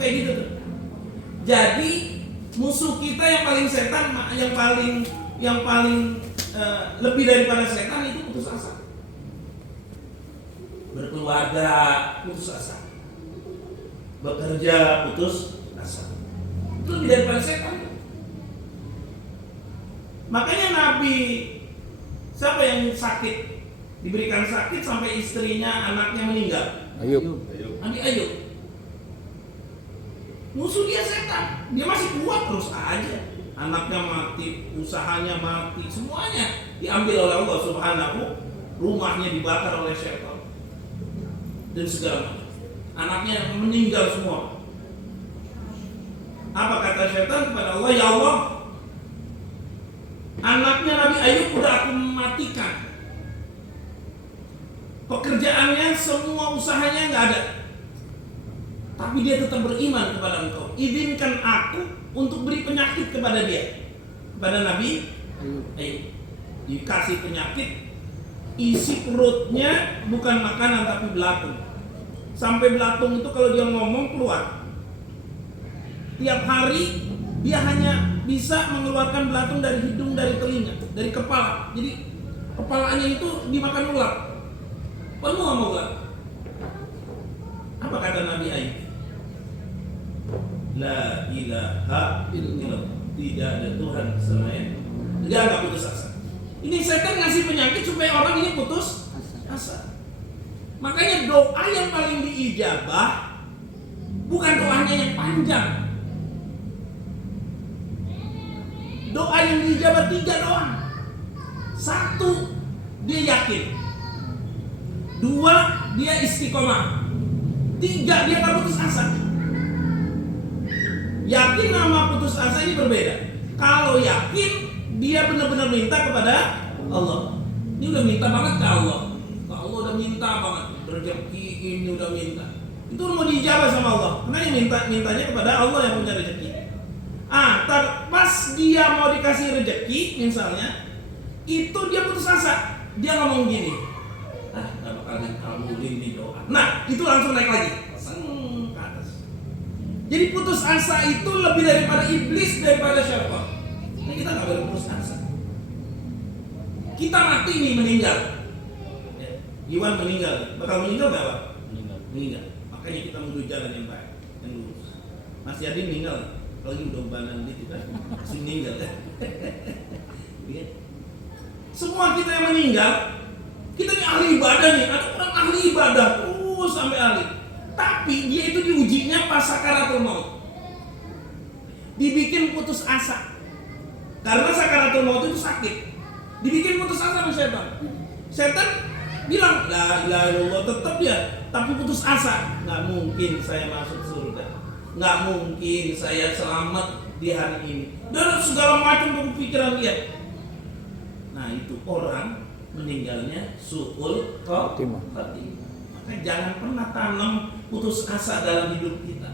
kayak gitu tuh. Jadi musuh kita yang paling setan, yang paling lebih daripada setan itu putus asa. Berkeluarga putus asa, bekerja putus asa, itu lebih daripada setan. Makanya Nabi, siapa yang sakit, diberikan sakit sampai istrinya, anaknya meninggal? Ayub. Nabi Ayub. Musuh dia setan, dia masih kuat terus aja. Anaknya mati, usahanya mati, semuanya diambil oleh Allah Subhanahu. Rumahnya dibakar oleh setan dan segala macam. Anaknya meninggal semua. Apa kata setan kepada Allah? Ya Allah, anaknya Nabi Ayub udah aku matikan. Pekerjaannya, semua usahanya nggak ada. Tapi dia tetap beriman kepada Engkau. Izinkan aku untuk beri penyakit kepada dia, kepada Nabi Ayub. Dikasih penyakit, isi perutnya bukan makanan tapi belatung. Sampai belatung itu kalau dia ngomong keluar. Tiap hari dia hanya bisa mengeluarkan belatung dari hidung, dari telinga, dari kepala. Jadi kepalanya itu dimakan ular. Penuh sama ular. Apa kata Nabi Ayub? La ilaha illallah, tidak ada Tuhan selain. Dia nggak putus asa. Ini setan ngasih penyakit supaya orang ini putus asa. Makanya doa yang paling diijabah bukan doanya yang panjang. Doa yang diijabah 3 doang. 1, dia yakin. 2, dia istiqomah. 3, dia nggak putus asa. Yakin sama putus asa ini berbeda. Kalau yakin, dia benar-benar minta kepada Allah. Ini udah minta banget ke Allah. Ke Allah udah minta banget. Rezeki ini udah minta. Itu mau dijawab sama Allah. Karena yang mintanya kepada Allah yang punya rezeki. Pas dia mau dikasih rezeki, misalnya, itu dia putus asa. Dia ngomong gini, gak bakal dikabulin nih doa. Nah, itu langsung naik lagi. Jadi putus asa itu lebih daripada iblis, daripada syaitan. Nah, kita nggak boleh putus asa. Kita mati nih, meninggal. Iwan meninggal, bakal meninggal nggak Pak? Meninggal. Makanya kita menuju jalan yang baik, yang lurus. Mas Yadi meninggal, lagi udah banan gitu kan, masih meninggal kan? Semua kita yang meninggal, kita ini ahli ibadah nih, ada orang ahli ibadah, sampai ahli. Tapi dia itu diujinya pas sakaratul maut. Dibikin putus asa. Karena sakaratul maut itu sakit. Dibikin putus asa sama setan. Setan bilang, la ilaha illallah, tetap ya, tapi putus asa. Nggak mungkin saya masuk surga. Nggak mungkin saya selamat di hari ini. Dan segala macam pikiran dia. Nah, itu orang meninggalnya su'ul khotimah. Maka jangan pernah tanam putus asa dalam hidup kita,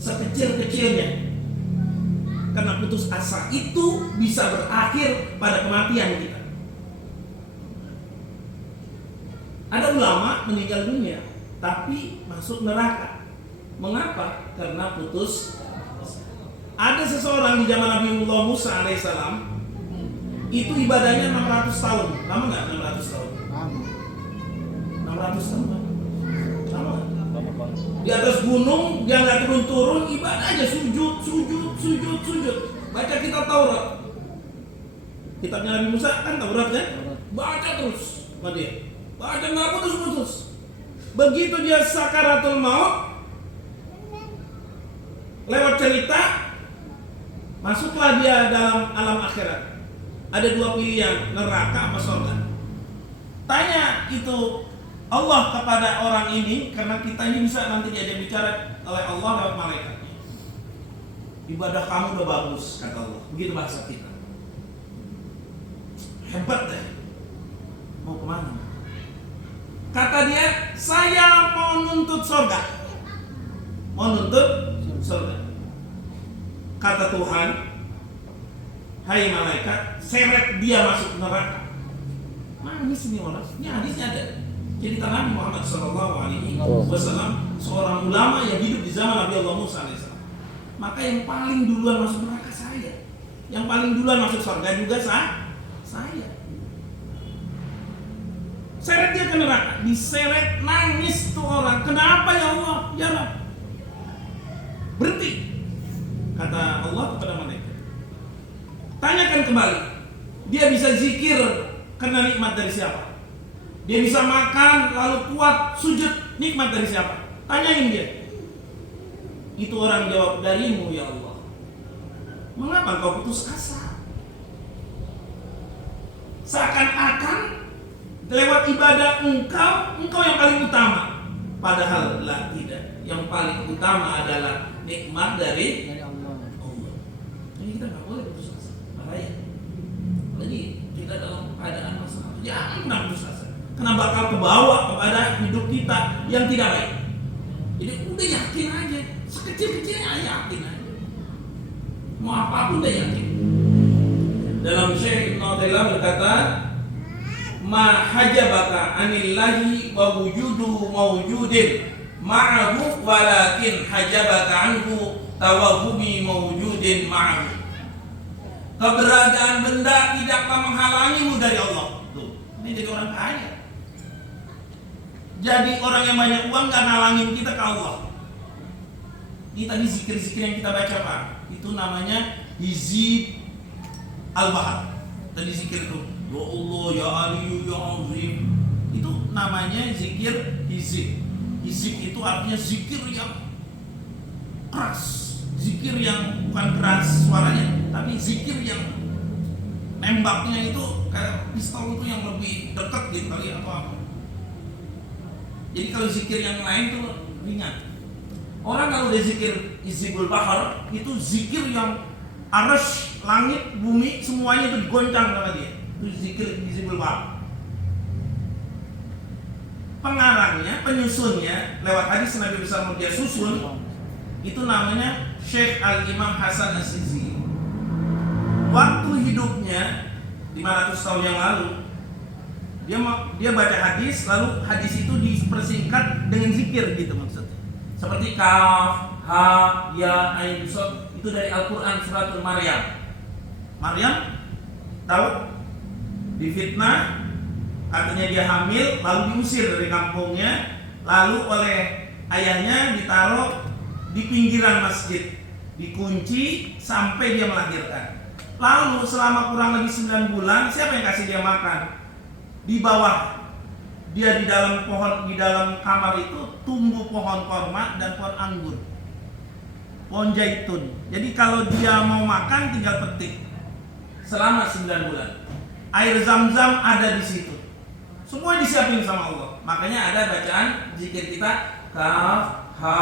sekecil-kecilnya. Karena putus asa itu bisa berakhir pada kematian kita. Ada ulama meninggal dunia tapi masuk neraka. Mengapa? Karena putus asa. Ada seseorang di zaman Nabiullah Musa alaihissalam, itu ibadahnya 600 tahun. Lama nggak 600 tahun? 600 tahun. Lama nggak? Di atas gunung, dia nggak turun-turun, ibadah aja, sujud. Baca kitab Taurat. Kitabnya Nabi Musa kan Taurat kan? Baca terus sama dia. Baca nggak putus-putus. Begitu dia sakaratul maut, lewat cerita, masuklah dia dalam alam akhirat. Ada 2 pilihan, neraka apa surga. Tanya itu Allah kepada orang ini, karena kita ini bisa nanti diajak bicara oleh Allah lewat malaikatnya. Ibadah kamu udah bagus, kata Allah. Begitu bahasa kita. Hebat deh. Mau kemana? Kata dia, saya mau nuntut surga. Mau nuntut surga. Kata Tuhan, hai malaikat, seret dia masuk neraka. Manis ini orang, ini hadisnya ada. Jadi Nabi Muhammad SAW seorang ulama yang hidup di zaman Nabi Allah Musa AS. Maka yang paling duluan masuk neraka saya, yang paling duluan masuk surga juga saya. Seret dia ke neraka, diseret, nangis tuh orang. Kenapa ya Allah? Ya Rabb, berhenti. Kata Allah kepada malaikat, tanyakan kembali, dia bisa zikir karena nikmat dari siapa? Dia bisa makan lalu kuat sujud, nikmat dari siapa? Tanyain dia. Itu orang jawab, darimu ya Allah. Mengapa kau putus asa? Seakan-akan lewat ibadah engkau yang paling utama. Padahal lah tidak. Yang paling utama adalah nikmat dari Allah. Jadi kita nggak boleh putus asa. Bahaya. Jadi kita dalam keadaan masalah, jangan pernah putus asa. Karena bakal kebawa kepada hidup kita yang tidak baik. Jadi udah yakin aja, sekecil-kecilnya yakin aja. Mau apapun udah yakin. Dalam Syekh Ibn Athaillah berkata, ma hajabaka anillahi wa wujudu mawjudin ma'ahu walakin hajabaka anhu tawahumi mawjudin ma'ahu. Keberadaan benda tidaklah menghalangimu dari Allah. Tuh, ini jadi orang kaya. Jadi orang yang banyak uang gak nalangin kita ke Allah. Ini tadi zikir-zikir yang kita baca Pak, itu namanya hizib al-bahar. Tadi zikir itu, ya Allah, ya Aliyu, ya Azim. Itu namanya zikir hizib. Hizib itu artinya zikir yang keras, zikir yang bukan keras suaranya, tapi zikir yang nembaknya itu kayak pistol itu yang lebih dekat gitu kali atau apa. Jadi kalau zikir yang lain tuh ringan. Orang kalau udah zikir hizibul bahar, itu zikir yang arus, langit, bumi semuanya itu digoncang sama dia. Itu zikir hizibul bahar. Pengarangnya, penyusunnya lewat hadis Nabi besar mau dia susun, itu namanya Syekh Al-Imam Hasan As-Sizi. Waktu hidupnya 500 tahun yang lalu, dia baca hadis, lalu hadis itu dipersingkat dengan zikir gitu maksudnya. Seperti kaf, ha, ya, ain, sod, itu dari Al-Quran suratul Maryam. Maryam tahu difitnah, katanya dia hamil, lalu diusir dari kampungnya, lalu oleh ayahnya ditaruh di pinggiran masjid, dikunci sampai dia melahirkan. Lalu selama kurang lebih 9 bulan, siapa yang kasih dia makan? Di bawah dia di dalam pohon, di dalam kamar itu tumbuh pohon korma dan pohon anggur, pohon zaitun. Jadi kalau dia mau makan tinggal petik. Selama 9 bulan air zam-zam ada di situ, semua disiapin sama Allah. Makanya ada bacaan zikir kita kaf, ha,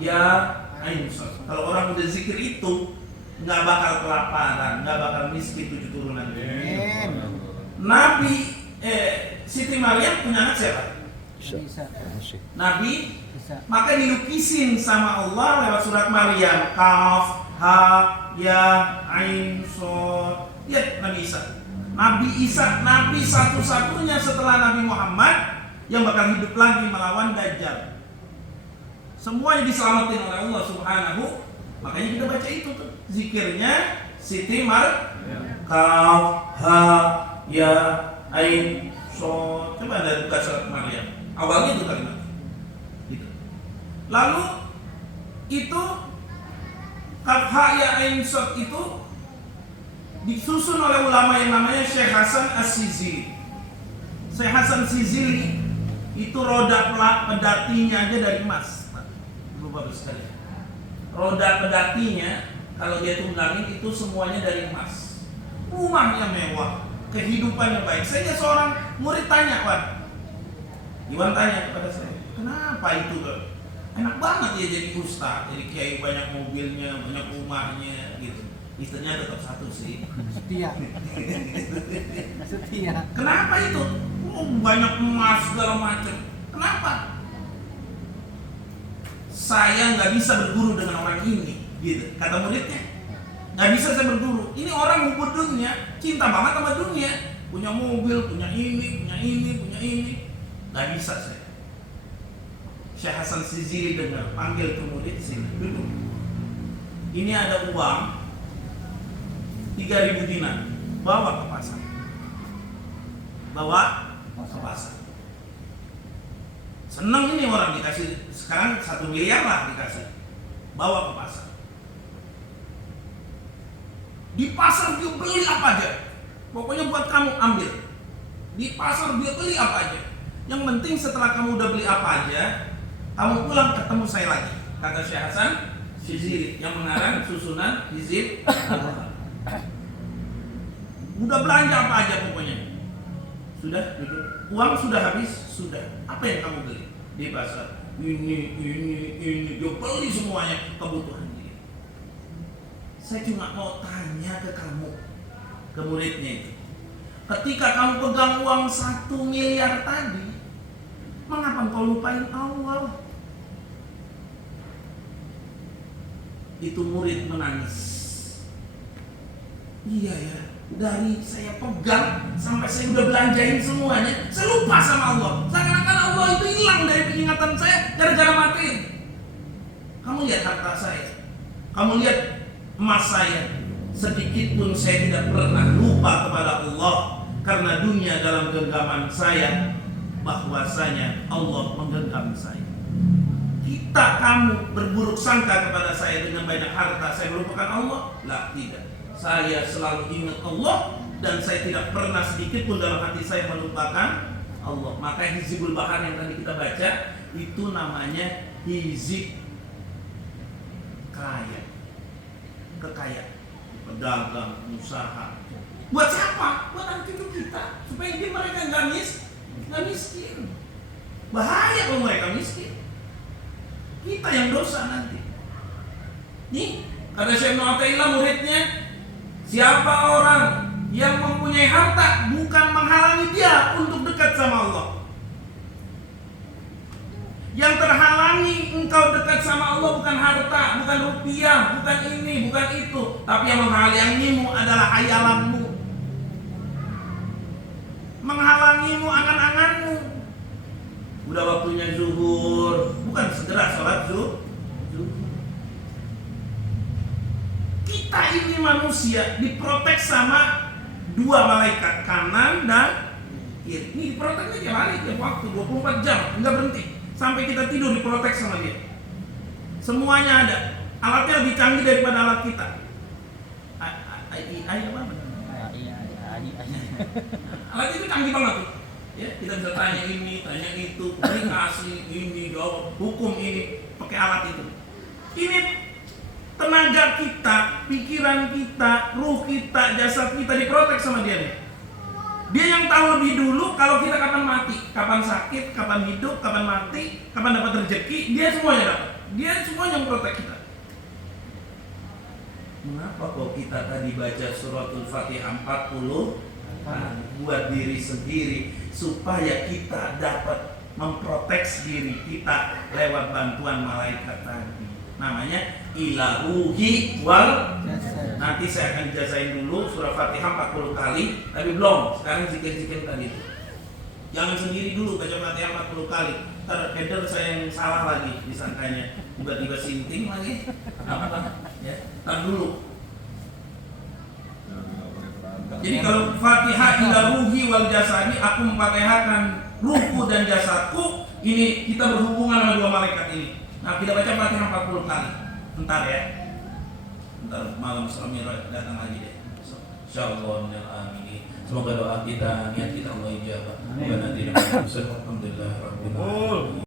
ya, ain, sod. Kalau orang udah zikir itu nggak bakal kelaparan, nggak bakal miskin 7 turunan. Nabi Siti Maryam punya anak siapa? Nabi Isa. Maka dilukisin sama Allah lewat surat Maryam, kaf, ha, ya, ain, sod. Lihat Nabi Isa. Nabi Isa, Nabi satu-satunya setelah Nabi Muhammad yang bakal hidup lagi melawan Dajjal. Semuanya diselamatin oleh Allah Subhanahu. Makanya kita baca itu tuh zikirnya Siti Maryam, kaf, ha, ya, ain, sod. Coba Anda buka surat Maryam. Awalnya itu kalimat gitu. Lalu itu kaf, ha, ya, ain, sod itu disusun oleh ulama yang namanya Syekh Hasan As-Sizili. Syekh Hasan Sizili itu roda pedatinya aja dari emas. Lu bagus sekali. Roda pedatinya kalau dia tunggangin itu semuanya dari emas. Rumahnya mewah, kehidupannya baik. Saya seorang murid tanya, Wan. Iwan tanya kepada saya, kenapa itu? Enak banget ya jadi ustaz, jadi kiai, banyak mobilnya, banyak rumahnya gitu. Istrinya tetap satu sih. Setia. Setia. Kenapa itu? Banyak emas segala macam. Kenapa? Saya nggak bisa berguru dengan orang ini, gitu. Kata muridnya, nggak bisa saya berguru. Ini orang hubud dunia, cinta banget sama dunia. Punya mobil, punya ini, punya ini, punya ini. Nggak bisa saya. Syekh Hasan Shizili dengar, panggil ke murid, sini duduk. Ini ada uang 3.000 dinar, bawa ke pasar. Bawa ke pasar. Senang ini orang dikasih, sekarang 1 miliar lah dikasih. Bawa ke pasar. Di pasar dia beli apa aja. Pokoknya buat kamu ambil. Di pasar dia beli apa aja. Yang penting setelah kamu udah beli apa aja, kamu pulang ketemu saya lagi. Kata Syekh Hasan Shizili yang mengarang susunan Hizib. Udah belanja apa aja pokoknya. Sudah, uang sudah habis, sudah. Apa yang kamu beli di pasar? Ini, dia beli semuanya kebutuhan dia. Saya cuma mau tanya ke kamu, ke muridnya itu. Ketika kamu pegang uang 1 miliar tadi, mengapa kau lupain Allah? Itu murid menangis. Iya ya, dari saya pegang sampai saya udah belanjain semuanya, saya lupa sama Allah. Seakan-akan Allah itu hilang dari ingatan saya gara-gara mati. Kamu lihat harta saya, kamu lihat emas saya, sedikit pun saya tidak pernah lupa kepada Allah, karena dunia dalam genggaman saya, bahwasanya Allah menggenggam saya. Kamu berburuk sangka kepada saya dengan banyak harta, saya melupakan Allah? Lah, tidak. Saya selalu ingat Allah dan saya tidak pernah sedikit pun dalam hati saya melupakan Allah. Maka Hizibul Bahar yang tadi kita baca itu namanya hizib kaya, kekayaan, pedagang, usaha. Buat siapa? Buat anak cucu kita, supaya mereka nggak miskin. Bahaya kalau mereka miskin. Kita yang dosa nanti. Nih, kata Syekh Mu'taillah muridnya, siapa orang yang mempunyai harta bukan menghalangi dia untuk dekat sama Allah. Yang terhalangi engkau dekat sama Allah bukan harta, bukan rupiah, bukan ini, bukan itu, tapi yang menghalangimu adalah hayalanmu, menghalangimu angan-anganmu. Udah waktunya zuhur, bukan segera sholat zuhur. Kita ini manusia diprotek sama 2 malaikat, kanan dan kiri. Ini diproteknya tiap hari, tiap waktu, 24 jam, enggak berhenti. Sampai kita tidur diprotek sama dia. Semuanya ada. Alatnya lebih canggih daripada alat kita. Alat itu canggih banget tuh. Ya, kita bisa tanya ini, tanya itu, kasih ini, jawab, hukum ini, pakai alat itu. Ini tenaga kita, pikiran kita, ruh kita, jasad kita diprotek sama dia nih. Dia yang tahu lebih dulu kalau kita kapan mati, kapan sakit, kapan hidup, kapan mati, kapan dapat rezeki, dia semuanya dapat. Dia semuanya yang protek kita. Mengapa kok kita tadi baca suratul Fatihah 40? Buat diri sendiri supaya kita dapat memproteksi diri kita lewat bantuan malaikat tadi. Namanya ilaruhi wal. Nanti saya akan jazain dulu surah Fatihah 40 kali, tapi belum. Sekarang zikir-zikir tadi itu. Jangan sendiri dulu baca Fatihah 40 kali. Ntar header saya yang salah lagi disangkanya. Tiba-tiba sinting lagi. Apa? Ya, ntar dulu. Jadi kalau Fatihah ila ruhi wal jasadi, aku memfatihahkan ruhku dan jasadku, ini kita berhubungan sama 2 malaikat ini. Nah, kita baca Fatihah 40 kali. Bentar ya. Bentar malam Isra Mi'raj datang lagi deh. Insyaallah minal aminin. Semoga doa kita, niat kita Allah ijabah. Alhamdulillah rabbil alamin.